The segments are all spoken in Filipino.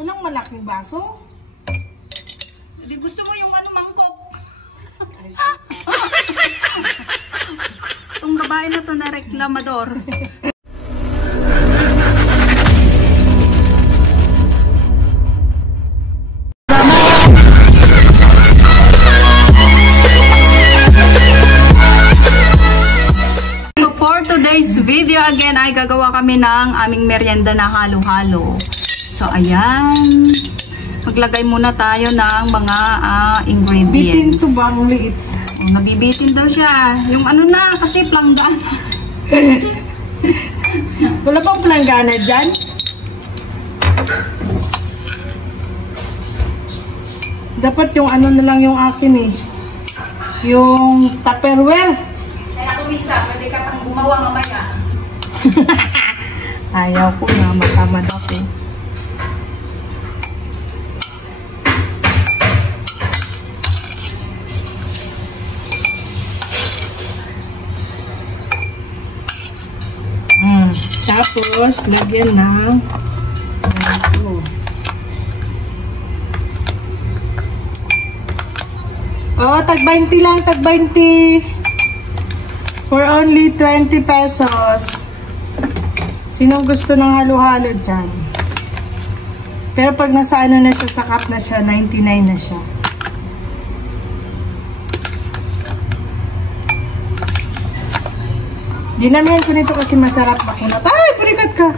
Walang malaking baso. Hindi gusto mo yung ano, mangkok. Itong babae na to na reklamador. So for today's video again ay gagawa kami ng aming merienda na halo-halo. So ayan. Maglagay muna tayo ng mga ingredients. Bitin to bang liit. Oh, nabibitin daw siya. Yung ano na, kasi planggana. Wala pang planggana dyan? Dapat yung ano na lang yung akin eh. Yung Tupperware. Kaya ako, Misa, pwede ka pang gumawa mamaya. Ayaw ko na, matamad ako eh. Tapos, lagyan ng tag 20 lang, tag 20. For only 20 pesos. Sinong gusto ng halo-halo dyan? Pero pag nasa ano na siya, sa cup na siya, 99 na siya. Dinamihan ko nito kasi masarap makunat. Ay, parikat ka!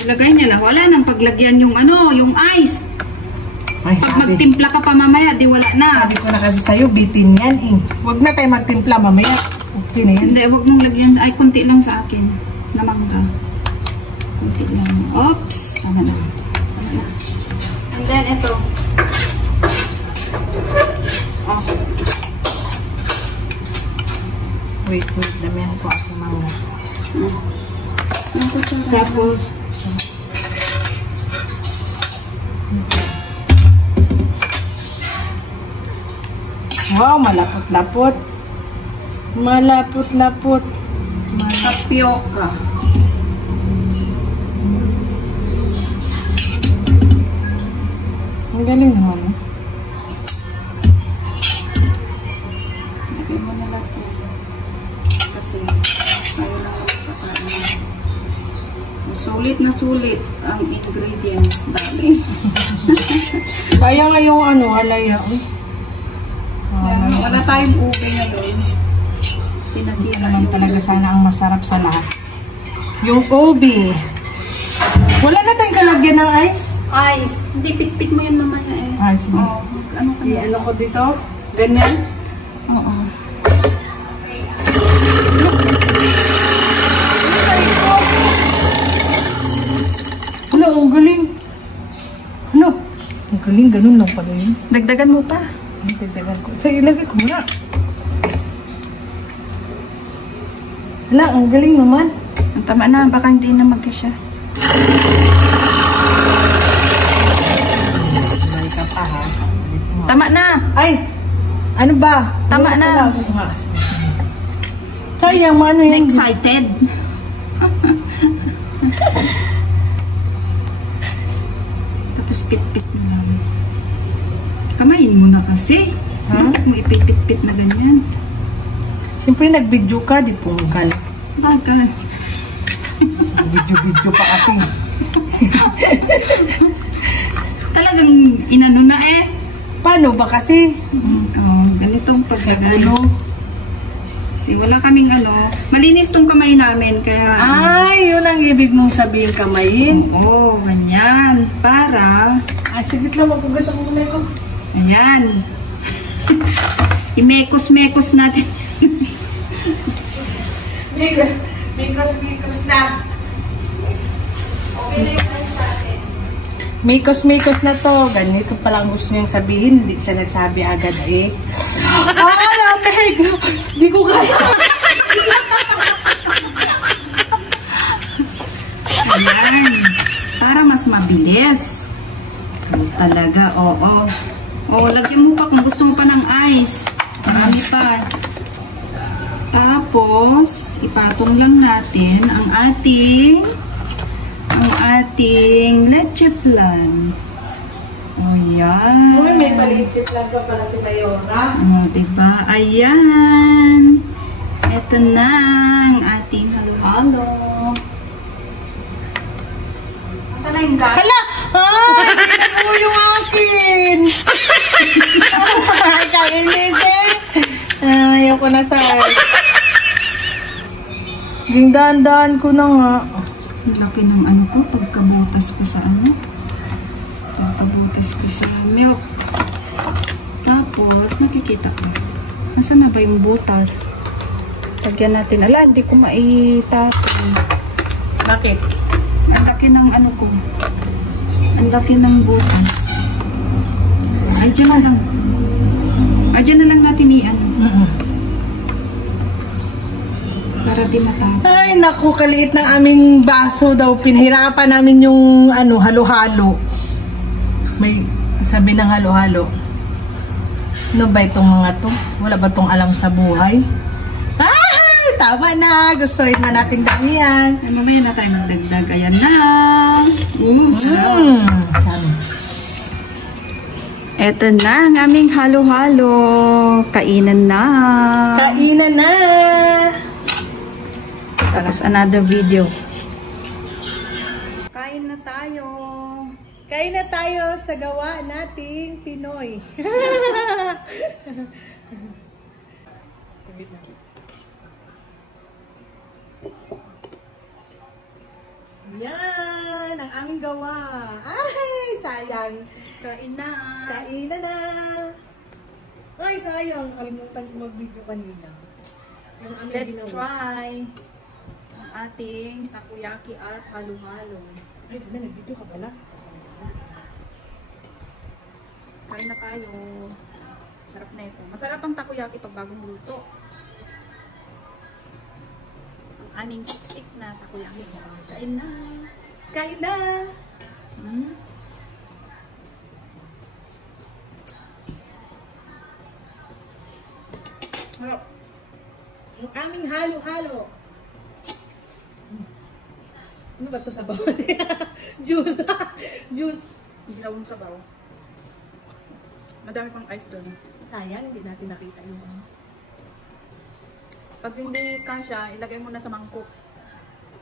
Nilagay niya lang. Wala nang paglagyan yung ano, yung ice. Ay, pag magtimpla ka pa mamaya, di wala na. Sabi ko na kasi sa'yo, bitin yan eh. Huwag na tayo magtimpla mamaya. Okay na yan. Hindi, huwag mong lagyan. Ay, konti lang sa akin. Na mangga. Konti lang. Oops! Tama na. Tama na. And then, ito. Oh. Wait, damihan ko ako mangga. Tapos, wow, malapot-lapot. Malapot-lapot. Tapioca. Ang galing naman. Lagay mo na lahat yan. Kasi, tayo lang magkakain. Sulit na sulit ang ingredients. Dami. Kaya nga yung ano, halaya. Wala tayong ube ngayon. Sinasira naman talaga sana ang masarap sa lahat. Yung ubi. Wala na tayong kalagyan ng ice? Ice. Hindi, pit-pit mo yan mamaya eh. Ice. Oo. Ano ka na? Ano ko dito? Ganyan? Oo. Ano, ang galing. Ano? Ang galing, ganun lang pala yun. Dagdagan mo pa. Dagdagan ko. So, ilagay ko muna. Hala, ang galing naman. Ang tama na, baka hindi na magkasya. Balik ka pa ha. Tama na. Ay! Ano ba? Tama na. Sayang, ano yun? Excited. Tapos pit-pit mo lang. Kamayin mo na kasi. Bakit mo ipit-pit na ganyan? Siyempre nag-video ka, di punggal. Bakit? Video-video pa kasi. Talagang inano na eh. Paano ba kasi? Ganitong pagkagano. Kasi wala kaming ano. Malinis tong kamay namin. Kaya ay, yun ang ibig mong sabihin kamayin. Oo, ganyan. Para sige lang, magpugas ako muna ko. ayan. I-mekos-mekos natin. Mikos na. Okay na yun sa atin. Mikos na to. Ganito palang gusto niyang sabihin. Hindi siya nagsabi agad eh. Lamig! Di ko kaya. Ayan. Para mas mabilis. Talaga, oo. Lagyan mo pa kung gusto mo pa ng ice. Marami pa. Tapos, ipatong lang natin ang ating leche flan. Ayan. Uy, may maliit lang ka pala si Mayora. Diba? Ayan. Ito na ang ating halo-halo. Asa na yung gas? Hala! Ay, tingnan mo yung akin! Ay, kainis eh! Ayoko na sa ging daan-daan ko na nga. Ang laki ng ano ko, pagkabutas ko sa ano. Pagkabutas ko sa milk. Tapos, nakikita ko. Nasaan na ba yung butas? Lagyan natin. Ala, hindi ko maitapon. Bakit? Ang laki ng ano ko. Ang laki ng butas. Ay, dyan na lang. Ay, dyan na lang natin i-ano. Para di matapon. Ay, naku, kaliit ng aming baso daw. Pinahirapan namin yung ano, halo-halo. May sabi ng halo-halo. Ano ba itong mga to? Wala ba itong alam sa buhay? Ay, tama na. Gustuin na nating damihan. Ay, mamaya na tayo magdagdag. Ayan na. Sarap. Sabi. Eto na ang aming halo-halo. Kainan na. Kainan na. Tapos another video. Kain na tayo. Kain na tayo sa gawa nating Pinoy. Yan, ang aming gawa. Ay, sayang. Kain na. Kainan na. Ay, sayang. Kalimutan ko mag-video kanina. Yung aming Let's ginawa. try ang ating takoyaki at halo-halo. Ay, nag-video ka pala. Kain na tayo. Sarap na ito. Masarap ang takoyaki pag bagong luto. Ang aning siksik na takoyaki. Kain na. Kain na. Harap. Yung aming halo-halo. Ano ba ito sa bawal? Juice. Juice. Ginawang sabaw. Madami pang ice doon. Sayang, hindi natin nakita yung ano. Pag hindi kasya, ilagay mo na sa mangkok.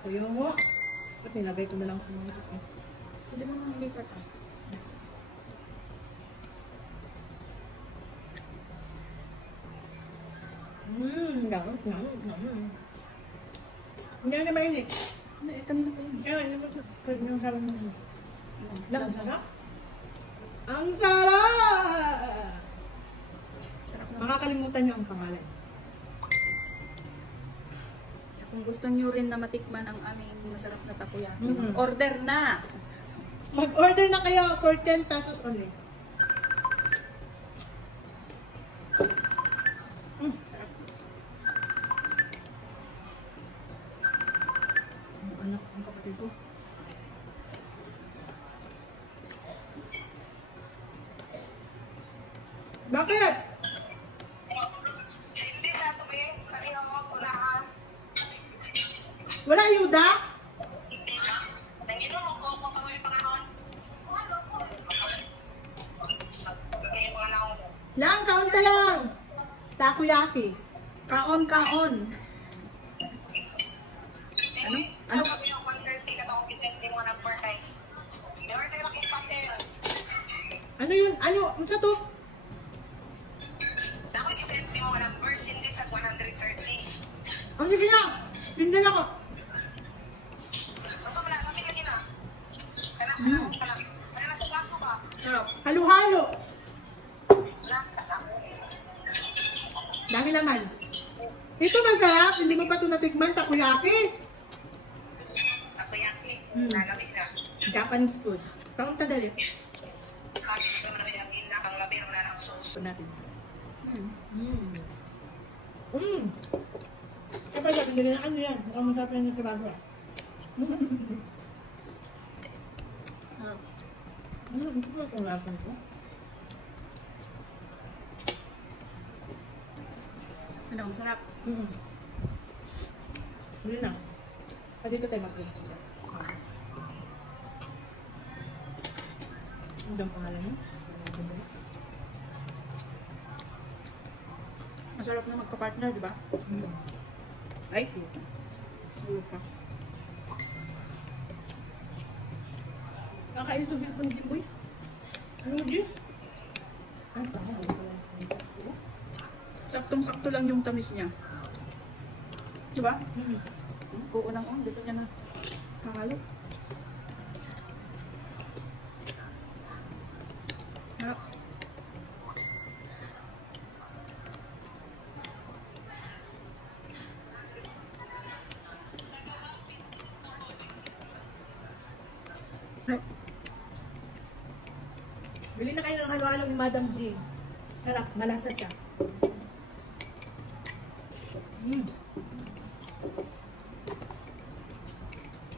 Kuya mo. At nilagay ko na lang sa mga ito. Hindi mo nang lipat ah. Gamot. Hindi na mainit. Ito na ba yun? Yung sarap mo. Ang sarap? Ang sarap! Sarap na. Makakalimutan nyo ang pangalan. Kung gusto nyo rin na matikman ang aming masarap na takoyaki, Mhm. order na! Mag-order na kayo for 10 pesos only. Sarap. Ang anak ang kapatid ko. Bakit? Wala ayuda? Lang, kaunta lang. Takoyaki. Kaon, kaon! Ano? Ano? Ano yun? Ano? Ano sa to? Ang sige na. Pindan ako. Sarap. Halo-halo. Dami laman. Ito masarap. Hindi mo pa ito natikman. Takoyaki. Japanese food. Kaunta dali. Ito natin. Siyempre sabi nila na ano yan. Mukhang masarap yan yung kibagwa. Ito ba itong lasan ko? Ano? Masarap. Huli na. Dito tayo mag-print. Hindi ang pangalan mo? Masarap na magka-partner, di ba? Ay, lupa. Nakakain ito sila pang Jimboy. Ano mo, Jim? Saktong-sakto lang yung tamis niya. Di ba? Oo nang dito niya na kakalo. Harap. Bili na kayo ng halo-halo ni Madam G. Sarap, malasa siya.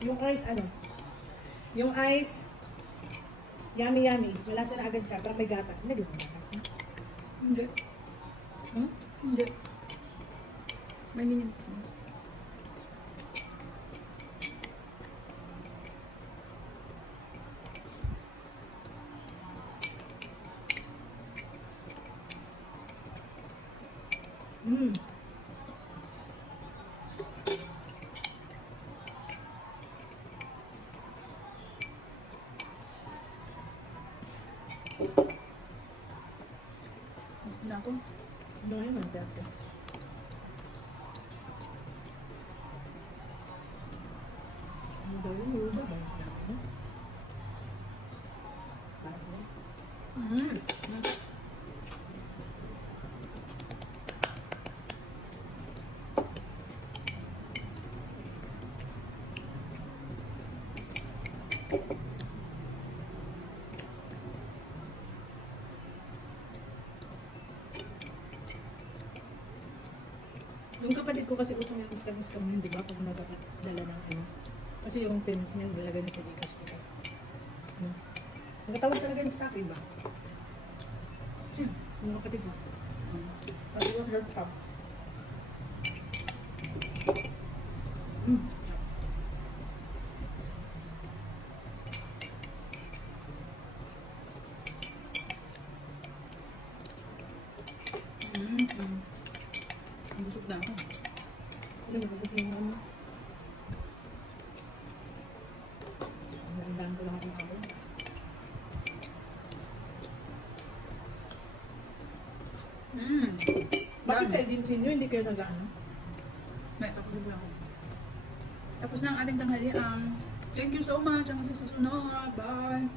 Yung ice, ano? Yung ice, yummy yummy. Malasa na agad siya, parang may gatas. Hindi mo gatas. Hindi. Hindi. May minutes. Na ako. Ano yun, magdate. Ano daw yun? Ano daw yun? Yung kapatid ko kasi usang yung scam yun, di ba? Pag nagdala ng ano. Kasi yung payments niya, nilagay niya sa Gcash ko. Nagkatawag talaga yun sa akin ba? Siya, yung kapatid ko. Kasi yung heart top. Busog na ako. Ano ba kasi yung ano? Nandang ko lahat ng ako. Bakit sa agency nyo, hindi kayo nag-ano? May tapos na ako. Tapos na ang ating tanghalian. Thank you so much. Hanggang sa susunod. Bye!